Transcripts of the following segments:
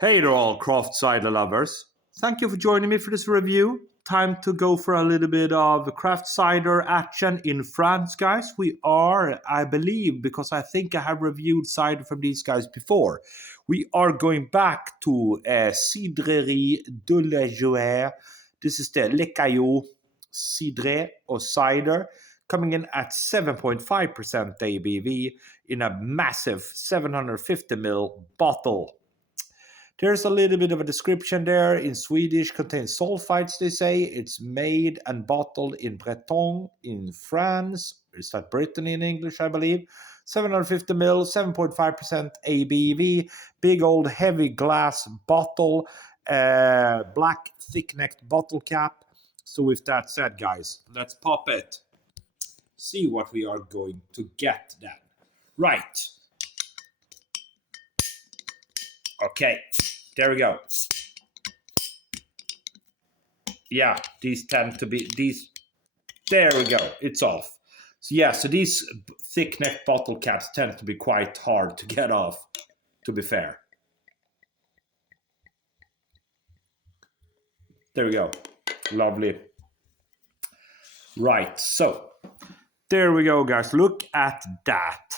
Hey there, all craft cider lovers. Thank you for joining me for this review. Time to go for a little bit of craft cider action in France, guys. We are, I believe, because I think I have reviewed cider from these guys before. We are going back to Cidrerie de Leguer. This is the Le Cailloux Cidre or cider, coming in at 7.5% ABV in a massive 750 ml bottle. There's a little bit of a description there in Swedish, contains sulfites, they say. It's made and bottled in Breton in France. Is that Brittany in English, I believe? 750 ml, 7.5% ABV, big old heavy glass bottle, black thick-necked bottle cap. So with that said, guys, let's pop it. See what we are going to get then. Right. Okay. There we go. Yeah, these tend to be these. There we go. It's off. So yeah, so these thick neck bottle caps tend to be quite hard to get off, to be fair. There we go. Lovely. Right, so there we go, guys. Look at that.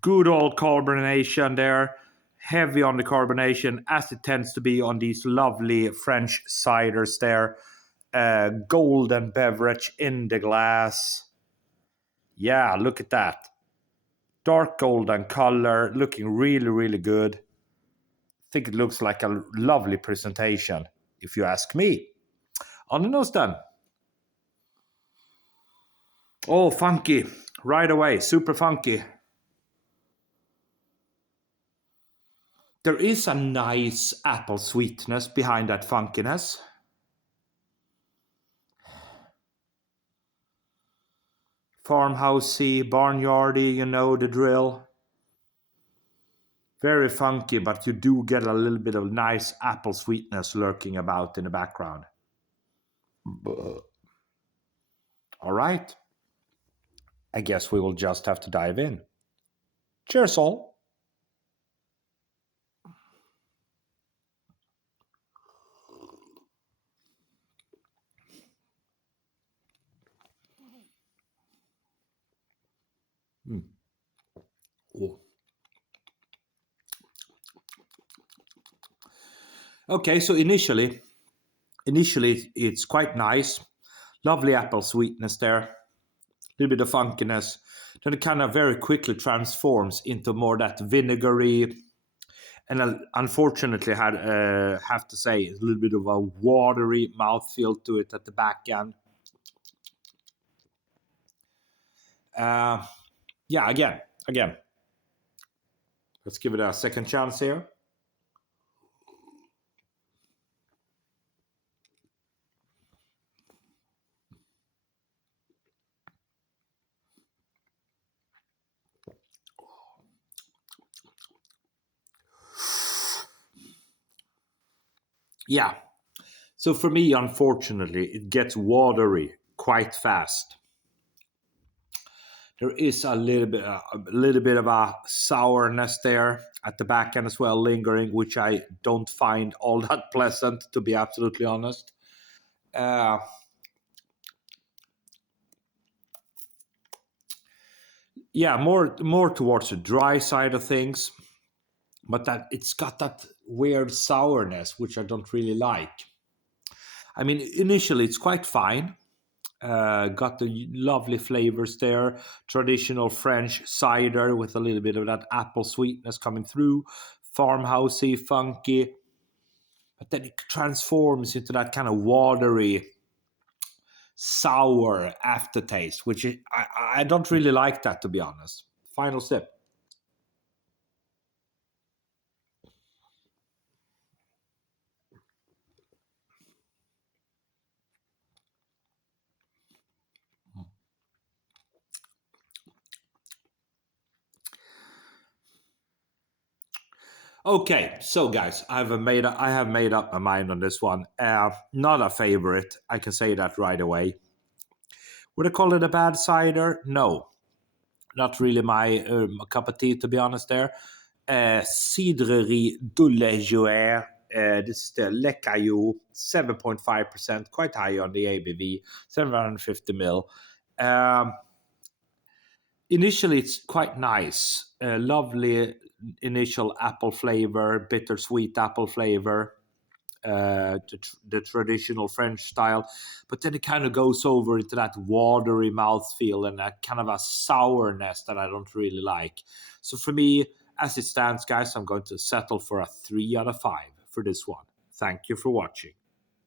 Good old carbonation there. Heavy on the carbonation, as it tends to be on these lovely French ciders there. Golden beverage in the glass. Yeah, look at that. Dark golden color, looking really, really good. I think it looks like a lovely presentation, if you ask me. On the nose then. Oh, funky. Right away, super funky. There is a nice apple sweetness behind that funkiness. Farmhousey, barnyardy, you know the drill. Very funky, but you do get a little bit of nice apple sweetness lurking about in the background. All right. I guess we will just have to dive in. Cheers, all. Oh. Okay, so initially it's quite nice. Lovely apple sweetness there. A little bit of funkiness. Then it kind of very quickly transforms into more that vinegary, and unfortunately have to say a little bit of a watery mouthfeel to it at the back end. Yeah, again. Let's give it a second chance here. Yeah. So for me, unfortunately, it gets watery quite fast. There is a little bit of a sourness there at the back end as well, lingering, which I don't find all that pleasant, to be absolutely honest. Yeah, more towards the dry side of things, but that it's got that weird sourness, which I don't really like. I mean, initially it's quite fine. Got the lovely flavors there. Traditional French cider with a little bit of that apple sweetness coming through. Farmhousey, funky. But then it transforms into that kind of watery, sour aftertaste, which I don't really like that, to be honest. Final sip. Okay, so guys, I have made up my mind on this one. Not a favorite, I can say that right away. Would I call it a bad cider? No, not really my cup of tea, to be honest. There, Cidrerie de Leguer. This is the Le Cailloux, 7.5%, quite high on the ABV, 750 ml. Initially, it's quite nice. Lovely initial apple flavor, bittersweet apple flavor, the traditional French style. But then it kind of goes over into that watery mouthfeel and that kind of a sourness that I don't really like. So for me, as it stands, guys, I'm going to settle for a 3 out of 5 for this one. Thank you for watching.